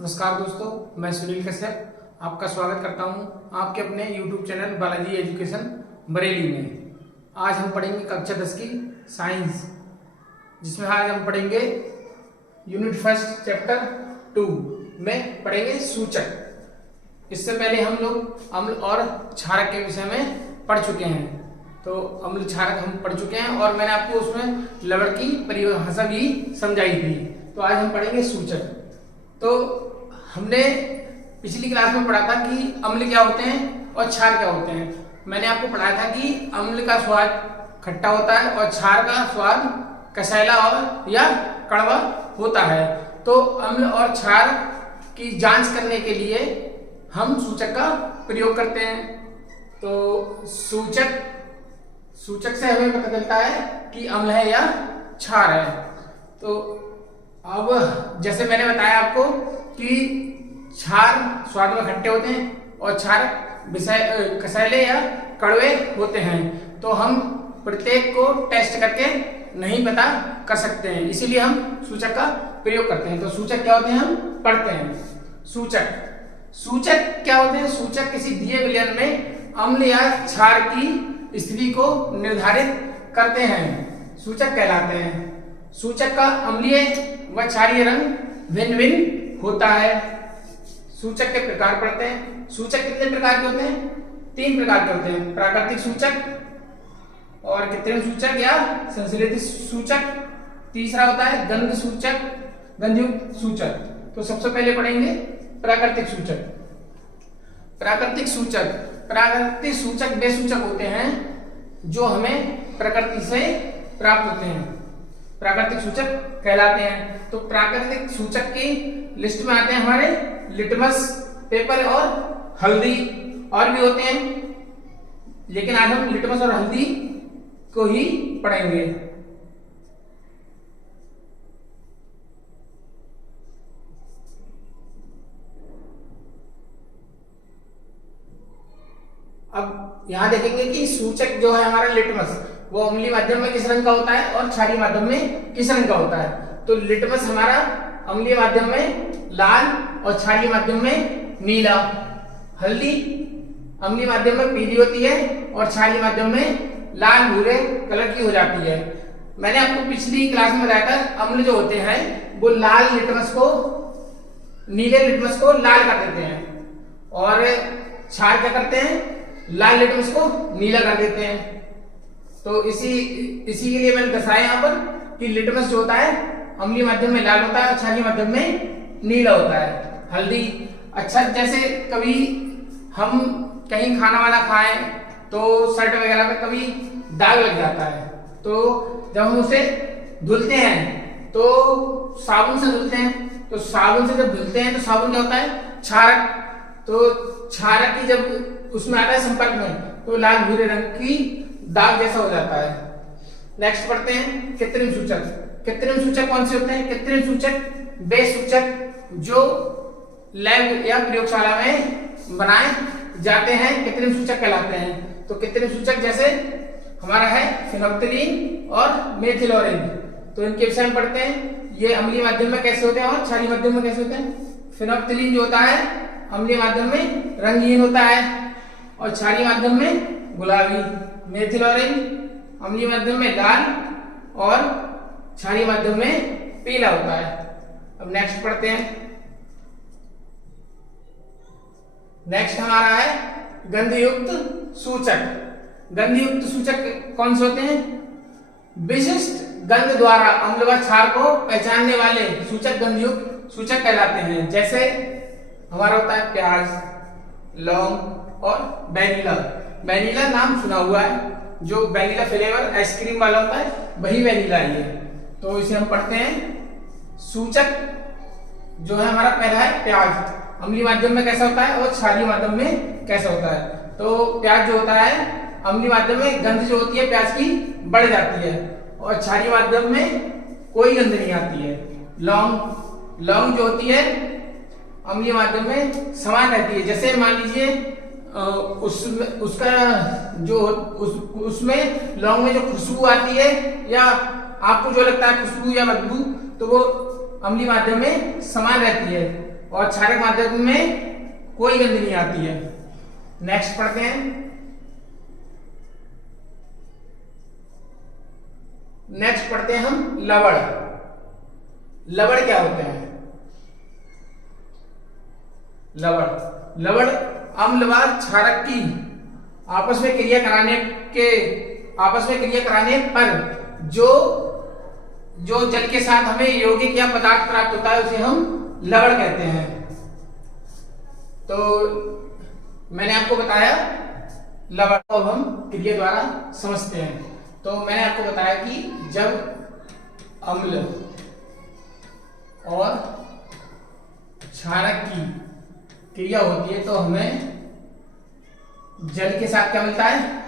नमस्कार दोस्तों, मैं सुनील कश्यप आपका स्वागत करता हूं आपके अपने YouTube channel Balaji education Bareilly में। आज हम पढ़ेंगे कक्षा 10 की साइंस, जिसमें आज हम पढ़ेंगे यूनिट फर्स्ट चैप्टर 2 में पढ़ेंगे सूचक। इससे पहले हम लोग अम्ल और क्षारक के विषय में पढ़ चुके हैं। तो अम्ल क्षारक हम पढ़ चुके हैं और मैंने आपको उसमें लवण की परिभाषा भी समझाई थी। तो आज हम पढ़ेंगे सूचक। तो हमने पिछली क्लास में पढ़ा था कि अम्ल क्या होते हैं और क्षार क्या होते हैं। मैंने आपको पढ़ाया था कि अम्ल का स्वाद खट्टा होता है और क्षार का स्वाद कसैला और या कड़वा होता है। तो अम्ल और क्षार की जांच करने के लिए हम सूचक का प्रयोग करते हैं। तो सूचक से हमें पता चलता है कि अम्ल है या क्षार है। तो अब जैसे मैंने बताया आपको कि क्षार स्वाद में खट्टे होते हैं और क्षार कसैले या कड़वे होते हैं। तो हम प्रत्येक को टेस्ट करके नहीं पता कर सकते हैं, इसीलिए हम सूचक का प्रयोग करते हैं। तो सूचक क्या होते हैं हम पढ़ते हैं। सूचक क्या होते हैं? सूचक किसी दिए विलयन में अम्ल या क्षार की स्थिति को निर्धारित करते हैं, सूचक कहलाते हैं। सूचक का अम्लीय व क्षारीय रंग भिन्न भिन्न होता है। सूचक के प्रकार पढ़ते हैं। सूचक कितने प्रकार के होते हैं? 3 प्रकार के होते हैं, प्राकृतिक सूचक और कृत्रिम सूचक या संश्लेषित सूचक। तीसरा होता है गंध सूचक, गंधयुक्त सूचक। तो सबसे पहले पढ़ेंगे प्राकृतिक सूचक। प्राकृतिक सूचक वे सूचक होते हैं जो हमें प्रकृति से प्राप्त होते हैं, प्राकृतिक सूचक कहलाते हैं। तो प्राकृतिक सूचक की लिस्ट में आते हैं हमारे लिटमस पेपर और हल्दी, और भी होते हैं, लेकिन आज हम लिटमस और हल्दी को ही पढ़ेंगे। अब यहां देखेंगे कि सूचक जो है हमारा लिटमस, वो अम्लीय माध्यम में किस रंग का होता है और क्षारीय माध्यम में किस रंग का होता है। तो लिटमस हमारा अम्लीय माध्यम में लाल और क्षारीय माध्यम में नीला। हल्दी अम्लीय माध्यम में पीली होती है और क्षारीय माध्यम में लाल भूरे कलर की हो जाती है। मैंने आपको पिछली क्लास में बताया था अम्ल जो होते हैं वो नीले लिटमस को लाल कर देते हैं और क्षार क्या करते हैं? लाल लिटमस को नीला कर देते हैं। तो इसी के लिए मैंने दर्शाया यहाँ पर कि लिटमस जो होता है अम्लीय माध्यम में लाल होता है और क्षारीय माध्यम में नीला होता है। हल्दी अच्छा, जैसे कभी हम कहीं खाना वाना खाएं तो शर्ट वगैरह पे कभी दाग लग जाता है, तो जब हम उसे धुलते हैं तो साबुन से धुलते हैं। तो साबुन से जब धुलते हैं तो साबुन क्या होता है? क्षारक। तो क्षारक की जब उसमें आता है संपर्क में तो लाल भूरे रंग की दाग जैसा हो जाता है। नेक्स्ट पढ़ते हैं कृत्रिम सूचक। कृत्रिम सूचक कौन से होते हैं? कृत्रिम सूचक वे सूचक जो लैब या प्रयोगशाला में बनाए जाते हैं कृत्रिम सूचक कहलाते हैं। तो कृत्रिम सूचक जैसे हमारा है फेनोल्फथालीन और मेथिल ऑरेंज। तो इनके विषय में पढ़ते हैं। ये अम्लीय माध्यम में कैसे होते हैं और क्षारीय माध्यम में कैसे होते हैं? फेनोल्फथालीन जो होता है अम्लीय माध्यम में रंगहीन होता है और क्षारीय माध्यम में गुलाबी। मेथिल ऑरेंज अम्लीय माध्यम में लाल और क्षारीय माध्यम में पीला होता है। अब नेक्स्ट पढ़ते हैं। नेक्स्ट हमारा है गंधयुक्त सूचक। गंधयुक्त सूचक कौन से होते हैं? विशिष्ट गंध द्वारा अम्ल व क्षार को पहचानने वाले सूचक गंधयुक्त सूचक कहलाते हैं। जैसे हमारा होता है प्याज, लौंग और वेनिला। वेनिला नाम सुना हुआ है, जो वेनिला फ्लेवर आइसक्रीम वाला होता है वही वेनिला है ये। तो इसे हम पढ़ते हैं। सूचक जो है हमारा पहला है प्याज, अम्लीय माध्यम में कैसा होता है और क्षारीय माध्यम में कैसा होता है। तो प्याज जो होता है अम्लीय माध्यम में गंध जो होती है प्याज की बढ़ जाती है और क्षारीय माध्यम में कोई गंध नहीं आती है। लौंग जो होती है अम्लीय माध्यम में समान रहती है। जैसे मान लीजिए उसमें लौंग में जो खुशबू आती है या आपको जो लगता है खुशबू या बदबू, तो वो अम्लीय माध्यम में समान रहती है। और क्षारक माध्यम में कोई गंध नहीं आती है। नेक्स्ट पढ़ते हैं। नेक्स्ट पढ़ते हैं हम लवण। लवण क्या होते हैं? लवण अम्ल व क्षारक की आपस में क्रिया कराने पर जो जल के साथ हमें यौगिक या पदार्थ प्राप्त होता है उसे हम लवण कहते हैं। तो मैंने आपको बताया लवण को हम क्रिया द्वारा समझते हैं। तो मैंने आपको बताया कि जब अम्ल और क्षारक की क्रिया होती है तो हमें जल के साथ क्या मिलता है?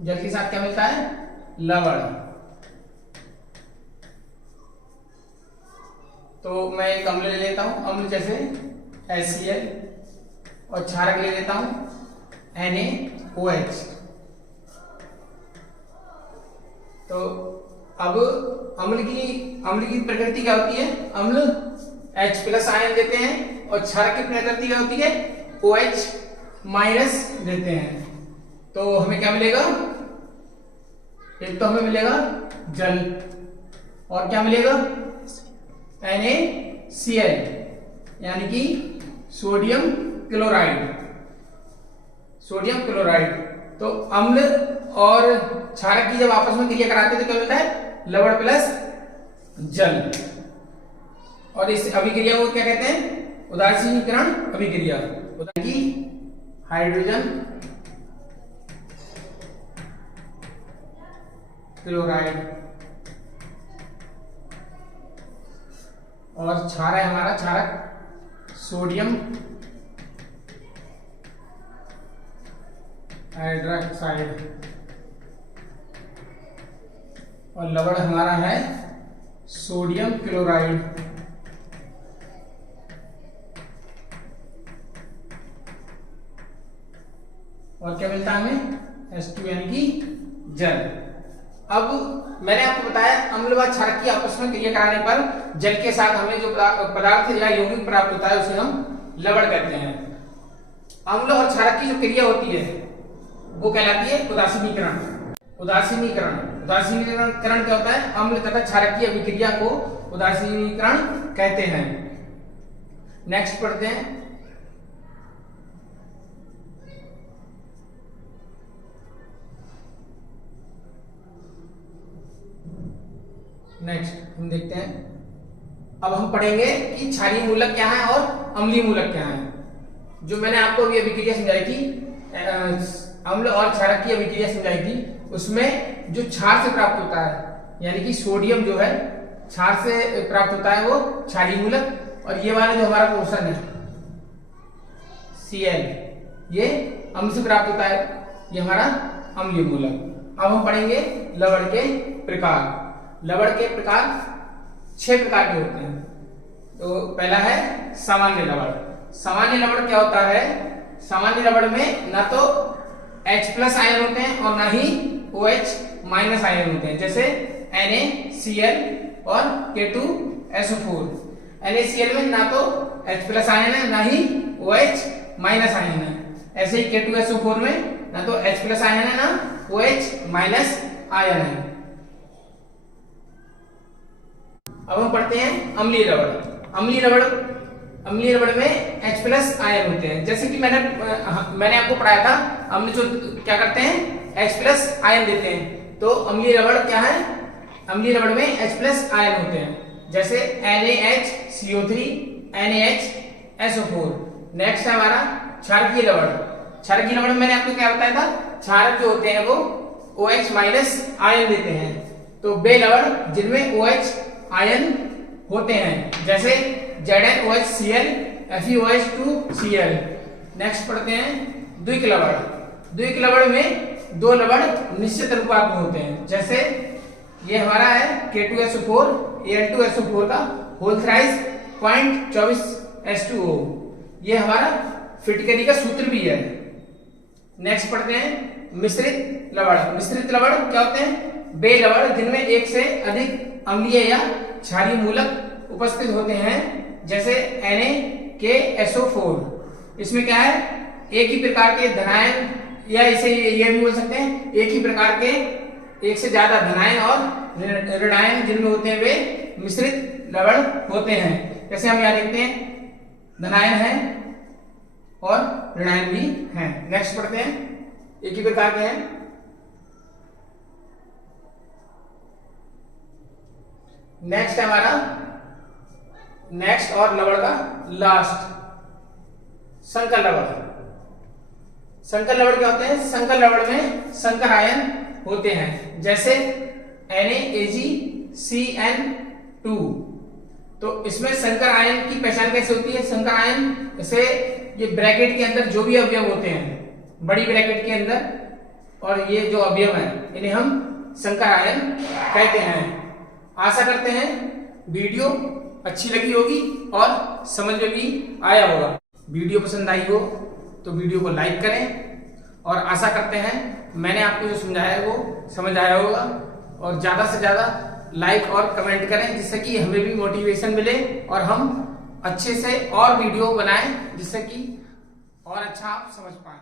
जल के साथ क्या मिलता है? लवण। तो मैं एक अम्ल ले लेता हूं, अम्ल जैसे HCl, और क्षारक ले लेता हूं NaOH। तो अब अम्ल की प्रकृति क्या होती है? अम्ल H+ आयन देते हैं और क्षारक की प्रकृति क्या होती है? OH- देते हैं। तो हमें क्या मिलेगा? एक तो हमें मिलेगा जल, और क्या मिलेगा? NaCl यानी कि सोडियम क्लोराइड। Sodium chloride. तो अम्ल और क्षारक की जब आपस में क्रिया कराते हैं तो क्या मिलता है? लवण प्लस जल। और इस अभिक्रिया को क्या कहते हैं? उदासीनीकरण अभिक्रिया। की हाइड्रोजन क्लोराइड और क्षारक है हमारा क्षारक सोडियम हाइड्रोक्साइड, और लवण हमारा है सोडियम क्लोराइड। और क्या मिलता है हमें? H2 यानी कि जल। अब मैंने आपको बताया अम्ल व क्षारक की आपस में क्रिया कराने पर जल के साथ हमें जो पदार्थ या यौगिक प्राप्त होता है उसे हम लवण कहते हैं। अम्ल और क्षारक की जो क्रिया होती है वो कहलाती है उदासीनीकरण। उदासीनीकरण क्या होता है? अम्ल तथा क्षारक की अभिक्रिया को उदासीनीकरण कहते हैं। नेक्स्ट पढ़ते हैं। नेक्स्ट हम देखते हैं। अब हम पढ़ेंगे कि क्षारीय मूलक क्या है और अम्लीय मूलक क्या है। जो मैंने आपको अभी अभिक्रिया समझाई थी, अम्ल और क्षारक की अभिक्रिया समझाई थी, उसमें जो क्षार से प्राप्त होता है यानी कि सोडियम जो है क्षार से प्राप्त होता है वो क्षारीय मूलक, और ये वाला जो हमारा पोर्शन है Cl ये अम्ल से प्राप्त होता है, ये हमारा अम्लीय मूलक। अब हम पढ़ेंगे लवण के प्रकार। लवण के प्रकार 6 प्रकार के होते हैं। तो पहला है सामान्य लवण। सामान्य लवण क्या होता है? सामान्य लवण में ना तो H+ आयन होते हैं और ना ही OH- आयन होते हैं, जैसे NaCl और K2SO4। NaCl में ना तो H+ आयन है ना ही OH- आयन है। ऐसे ही K2SO4 में ना तो H+ आयन है ना OH- आयन है। अब हम पढ़ते हैं अम्लीय लवण। अम्लीय लवण में H+ आयन होते हैं, जैसे कि मैंने आपको पढ़ाया था अम्ल जो क्या करते हैं? H+ आयन देते हैं। तो अम्लीय लवण क्या है? अम्लीय लवण में H+ आयन होते हैं, जैसे NaHCO3 NaHSO4। नेक्स्ट है हमारा क्षारकीय लवण। क्षारकीय लवण में मैंने आपको क्या बताया था? क्षारक जो होते हैं वो OH- आयन देते हैं। तो वे लवण जिनमें OH आयन होते हैं, जैसे ZnOHCl FeOH2Cl। नेक्स्ट पढ़ते हैं द्विक लवण। द्विक लवण में 2 लवण निश्चित अनुपात में होते हैं, जैसे ये हमारा है K2SO4 Al2SO4 का होल थ्राइस 0.24 H2O। ये हमारा फिटकरी का सूत्र भी है। नेक्स्ट पढ़ते हैं मिश्रित लवण। मिश्रित लवण क्या होते हैं? वे लवण जिनमें एक से अधिक अम्लीय या क्षारीय मूलक उपस्थित होते हैं, जैसे Na-KSO4, इसमें क्या है, एक ही प्रकार के धनायन, या इसे ये भी बोल सकते हैं एक ही प्रकार के एक से ज्यादा धनायन और ऋणायन जिनमें होते हैं वे मिश्रित लवण होते हैं। जैसे हम यहाँ देखते हैं धनायन है और ऋणायन भी है। नेक्स्ट पढ़ते हैं, एक ही प्रकार के हैं। नेक्स्ट है हमारा नेक्स्ट और लवण का लास्ट, संकर लवण। संकर लवण क्या होते हैं? संकर लवण में संकर आयन होते हैं, जैसे NaAgCN2। तो इसमें संकर आयन की पहचान कैसे होती है? संकर आयन जैसे ये ब्रैकेट के अंदर जो भी अवयव होते हैं, बड़ी ब्रैकेट के अंदर, और ये जो अवयव हैं इन्हें हम संकर आयन कहते हैं। आशा करते हैं वीडियो अच्छी लगी होगी और समझ में भी आया होगा। वीडियो पसंद आई हो तो वीडियो को लाइक करें, और आशा करते हैं मैंने आपको जो समझाया है वो समझ आया होगा, और ज्यादा से ज्यादा लाइक और कमेंट करें, जिससे कि हमें भी मोटिवेशन मिले और हम अच्छे से और वीडियो बनाएं, जिससे कि और अच्छा आप समझ पाएं।